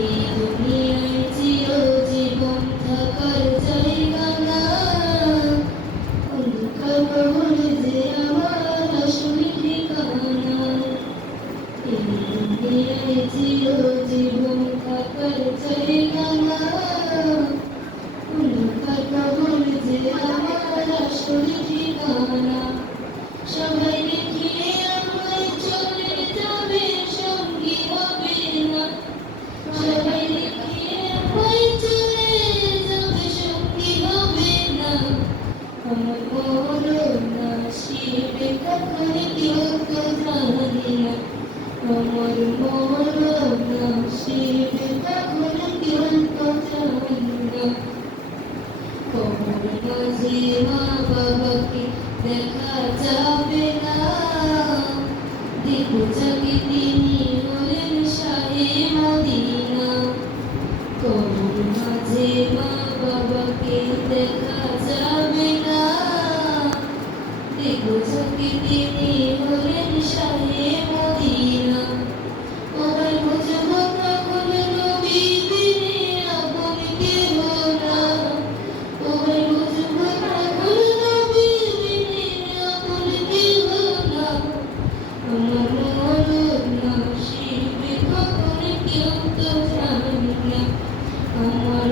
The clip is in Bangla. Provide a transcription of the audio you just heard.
এই দুনিয়ায় চিরজীবন থাকার জায়গা না, অন্ধকার কবর যে আমার আসল ঠিকানা। এই দুনিয়ায় চিরজীবন থাকার জায়গা না, অন্ধকার কবর যে আমার আসল ঠিকানা। সবাই দেখিয়ে আমায় চলে যাবে, সঙ্গী হবে না। সবাই দেখিয়ে আমায় চলে যাবে, সঙ্গী হবে না। আমার মরণ আসিবে কখন কেউ তো জানি না। আমার মরণ আসিবে কখন কেউ তো জানি না। কবর মাঝে মা বাবাকে দেখা যাবে না, দেখো যাকে তিনি হলেন শাহে মদিনা। কবর মাঝে মা বাবাকে দেখা যাবে না, দেখো যাকে তিনি হলেন শাহে মদিনা। ওই বুঝবো তখন নবী তিনি আপন কেহ না, ওই বুঝবো তখন নবী তিনি আপন কেহ না। আমার মরণ আসিবে কখন কেউ তো জানি না। আমার